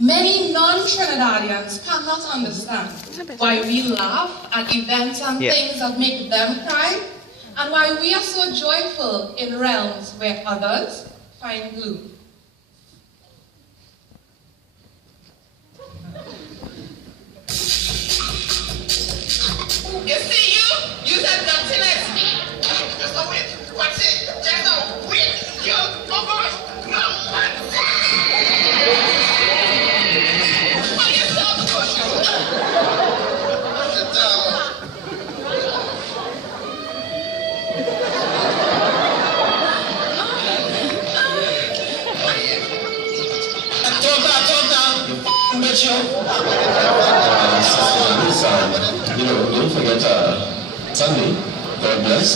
Many non-Trinidadians cannot understand why we laugh at events and things that make them cry, and why we are so joyful in realms where others find gloom. You see you said nothing else. Just a wait, what's it? Just a wait, you, oh gosh, no, what's it? Why you so push you? Sit down. Talk down, you f***ing bitch, you. You know, don't forget Sunday. God bless.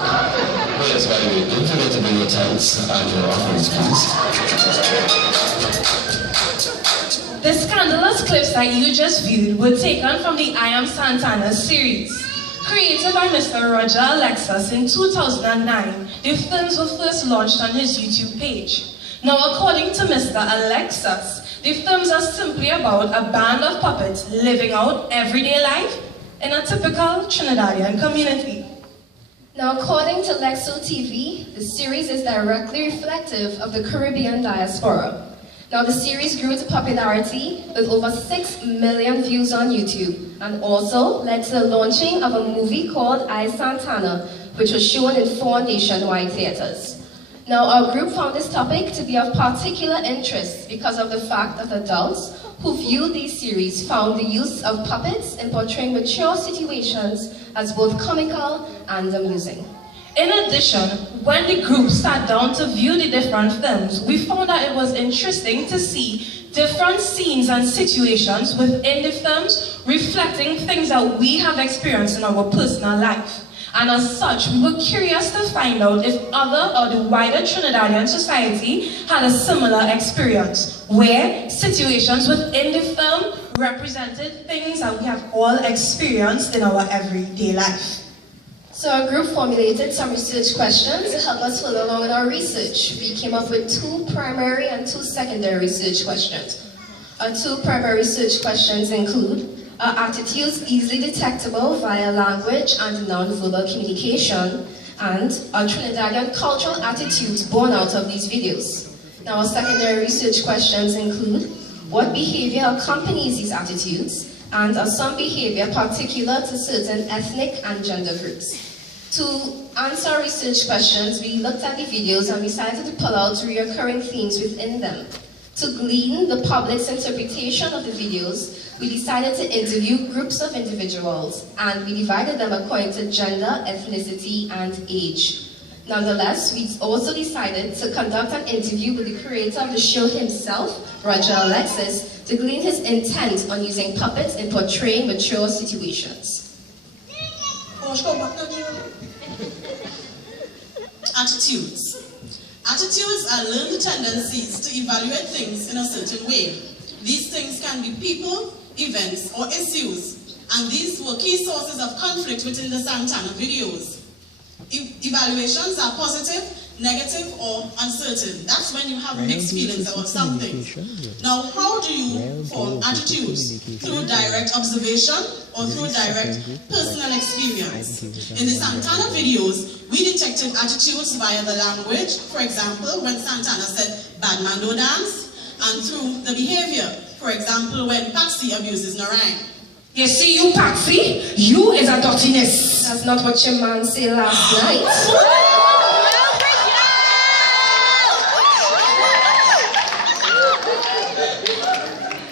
Oh yes, by the way, don't forget to bring your tithes and your offerings, please. The scandalous clips that you just viewed were taken from the I Am Santana series. Created by Mr. Roger Alexis in 2009, the films were first launched on his YouTube page. Now, according to Mr. Alexis, the films are simply about a band of puppets living out everyday life in a typical Trinidadian community. Now, according to Lexo TV, the series is directly reflective of the Caribbean diaspora. Now, the series grew to popularity with over 6 million views on YouTube, and also led to the launching of a movie called I Santana, which was shown in 4 nationwide theaters. Now, our group found this topic to be of particular interest because of the fact that adults who viewed these series found the use of puppets in portraying mature situations as both comical and amusing. In addition, when the group sat down to view the different films, we found that it was interesting to see different scenes and situations within the films reflecting things that we have experienced in our personal life. And as such, we were curious to find out if other or the wider Trinidadian society had a similar experience, where situations within the film represented things that we have all experienced in our everyday life. So our group formulated some research questions to help us follow along in our research. We came up with 2 primary and 2 secondary research questions. Our 2 primary research questions include: are attitudes easily detectable via language and non-verbal communication? And are Trinidadian cultural attitudes born out of these videos? Now, our secondary research questions include: what behavior accompanies these attitudes? And are some behavior particular to certain ethnic and gender groups? To answer research questions, we looked at the videos and we decided to pull out recurring themes within them. To glean the public's interpretation of the videos, we decided to interview groups of individuals, and we divided them according to gender, ethnicity, and age. Nonetheless, we also decided to conduct an interview with the creator of the show himself, Roger Alexis, to glean his intent on using puppets in portraying mature situations. Attitudes. Attitudes are learned tendencies to evaluate things in a certain way. These things can be people, events, or issues, and these were key sources of conflict within the Santana videos. Evaluations are positive, negative, or uncertain. That's when you have mixed feelings about something. Now, how do you form attitudes? Through direct observation or through direct personal experience? In the Santana videos, we detected attitudes via the language. For example, when Santana said, "Bad man don't dance," and through the behavior. For example, when Patsy abuses Narang. You see, you Patsy, you is a dirtiness. That's not what your man said last night.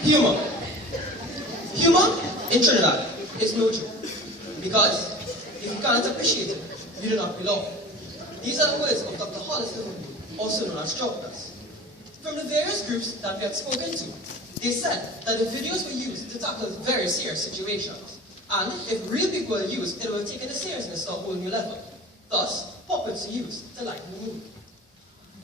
Humor. Humor in Trinidad is no joke. Because if you can't appreciate it, you do not belong. These are the words of Dr. Hollis, also known as Jokers. From the various groups that we had spoken to, they said that the videos were used to tackle very serious situations. And if real people were used, it would take the seriousness to a whole new level. Thus, puppets were used to lighten the mood.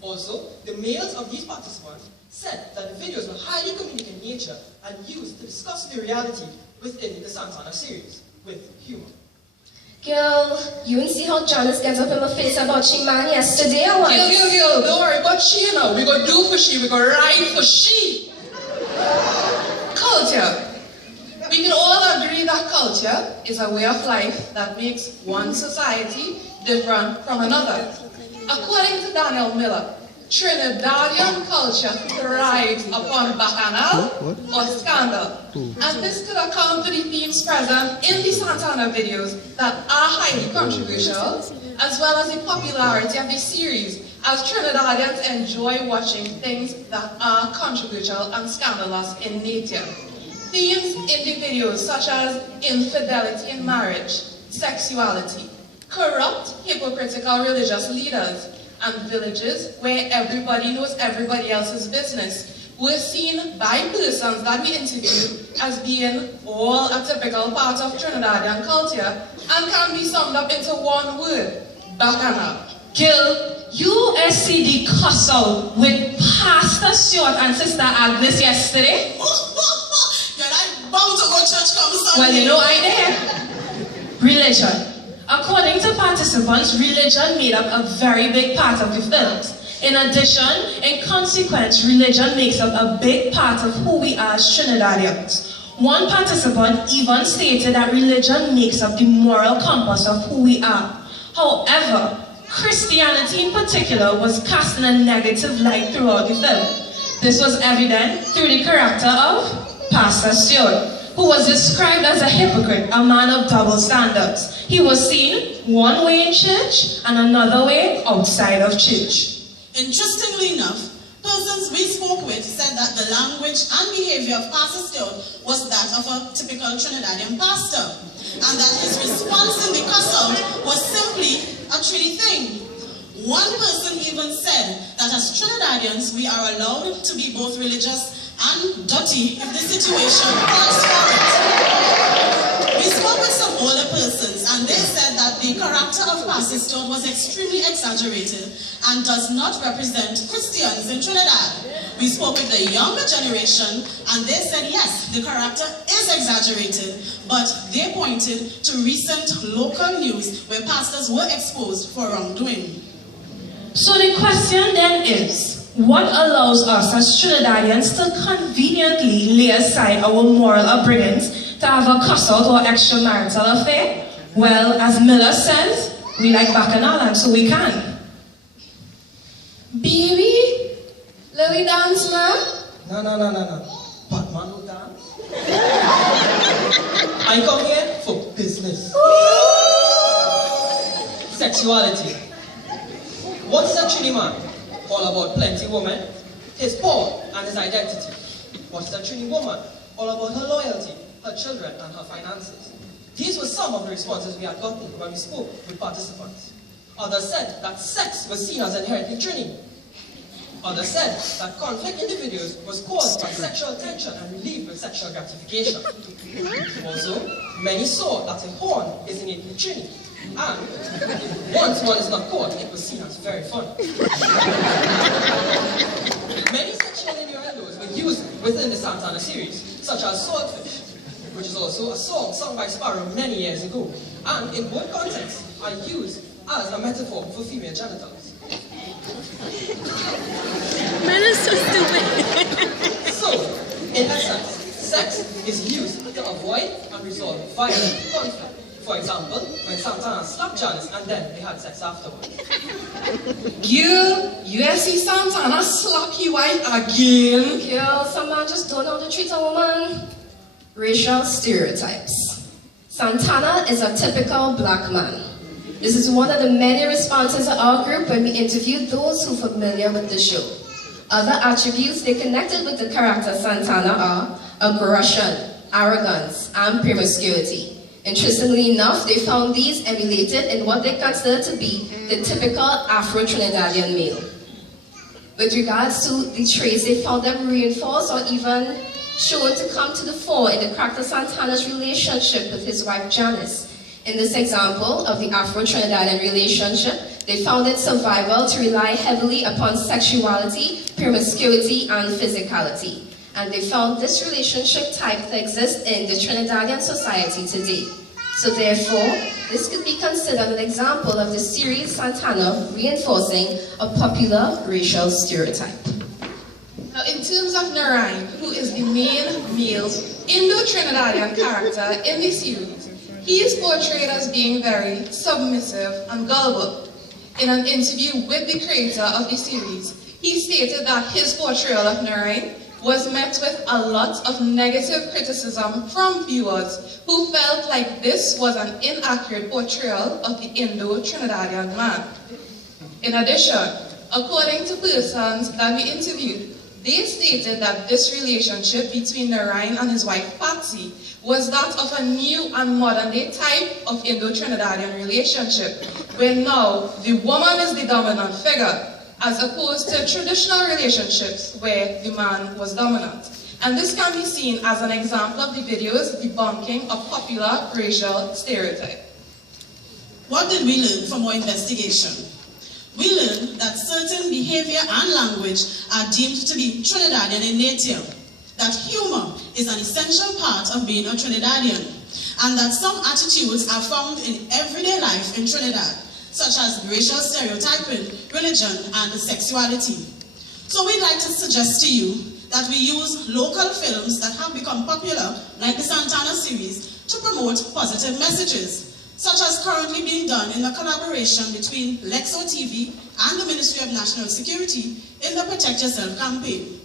Also, the males of these participants said that the videos were highly comedic in nature and used to discuss the reality within the Santana series with humor. Girl, you didn't see how Janice gets up in my face about she man yesterday or what? Girl, don't worry about she, you know. We go do for she, we go ride for she. culture is a way of life that makes one society different from another. According to Daniel Miller, Trinidadian culture thrives upon bacchanal or scandal. And this could account for the themes present in the Santana videos that are highly controversial, as well as the popularity of the series, as Trinidadians enjoy watching things that are controversial and scandalous in nature. Themes in the videos such as infidelity in marriage, sexuality, corrupt, hypocritical religious leaders, and villages where everybody knows everybody else's business were seen by persons that we interviewed as being all a typical part of Trinidadian culture and can be summed up into one word: bacchanal. Gil, USCD cuss out with Pastor Stuart and Sister Agnes yesterday. You're like bound to go church come Sunday. Well, you know I did. Religion. According to participants, religion made up a very big part of the films. In addition, in consequence, religion makes up a big part of who we are as Trinidadians. One participant even stated that religion makes up the moral compass of who we are. However, Christianity in particular was cast in a negative light throughout the film. This was evident through the character of Pastor Stuart, who was described as a hypocrite, a man of double standards. He was seen one way in church and another way outside of church. Interestingly enough, persons we spoke with said that the language and behavior of Pastor Stuart was that of a typical Trinidadian pastor, and that his response in the cuss-out was simply a Trini thing. One person even said that as Trinidadians, we are allowed to be both religious and dirty if the situation calls for it. We spoke with some older persons, and they said that the character of Pastor Stuart was extremely exaggerated and does not represent Christians in Trinidad. We spoke with the younger generation, and they said yes, the character is exaggerated, but they pointed to recent local news where pastors were exposed for wrongdoing. So the question then is, what allows us as Trinidadians to conveniently lay aside our moral upbringings to have a cuss-out or extramarital affair? Well, as Miller says, we like bacchanal and so we can. Baby, Lily dance, man? No. Batman will dance. I come here for business. Sexuality. What is a Trini man? All about plenty woman, his power and his identity. What is a Trini woman? All about her loyalty, her children and her finances. These were some of the responses we had gotten when we spoke with participants. Others said that sex was seen as inherently Trini. Others said that conflict in the videos was caused by sexual tension and relieved with sexual gratification. Also, many saw that a horn is innately Trini, and once one is not caught, it was seen as very fun. Many sexual innuendos were used within the Santana series, such as Swordfish, which is also a song sung by Sparrow many years ago, and in both contexts are used as a metaphor for female genitals. Man is so stupid. So, in essence, sex is used to avoid and resolve violent conflict. For example, when Santana slapped Janice and then they had sex afterwards. Girl, you see Santana slap your wife again? Girl, some man just don't know how to treat a woman. Racial stereotypes. Santana is a typical black man. This is one of the many responses of our group when we interviewed those who are familiar with the show. Other attributes they connected with the character Santana are aggression, arrogance, and promiscuity. Interestingly enough, they found these emulated in what they consider to be the typical Afro-Trinidadian male. With regards to the traits, they found them reinforced or even shown to come to the fore in the character Santana's relationship with his wife Janice. In this example of the Afro-Trinidadian relationship, they found it survival to rely heavily upon sexuality, promiscuity, and physicality. And they found this relationship type to exist in the Trinidadian society today. So therefore, this could be considered an example of the series Santana reinforcing a popular racial stereotype. Now, in terms of Narayan, who is the main male Indo-Trinidadian character in the series, He is portrayed as being very submissive and gullible. In an interview with the creator of the series, he stated that his portrayal of Narain was met with a lot of negative criticism from viewers who felt like this was an inaccurate portrayal of the Indo-Trinidadian man. In addition, according to persons that we interviewed, they stated that this relationship between Narain and his wife Patsy was that of a new and modern-day type of Indo-Trinidadian relationship, where now the woman is the dominant figure, as opposed to traditional relationships where the man was dominant. And this can be seen as an example of the video's debunking of popular racial stereotype. What did we learn from our investigation? We learned that certain behavior and language are deemed to be Trinidadian in nature, that humor is an essential part of being a Trinidadian, and that some attitudes are found in everyday life in Trinidad, such as racial stereotyping, religion, and sexuality. So we'd like to suggest to you that we use local films that have become popular, like the Santana series, to promote positive messages, such as currently being done in a collaboration between Lexo TV and the Ministry of National Security in the Protect Yourself campaign.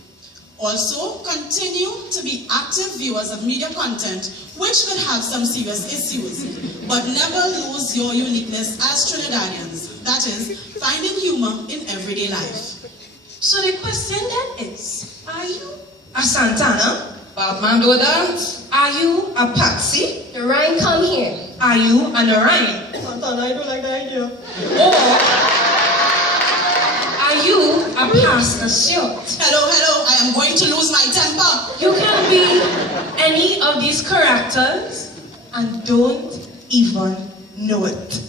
Also, continue to be active viewers of media content which could have some serious issues, but never lose your uniqueness as Trinidadians, that is, finding humor in everyday life. So the question then is, are you a Santana? Batman do dance. Are you a Patsy? Narain, come here. Are you a Narain? Santana, I don't like the idea. Or are you a Pastor Short? Hello, I am going to lose my temper. You can be any of these characters and don't even know it.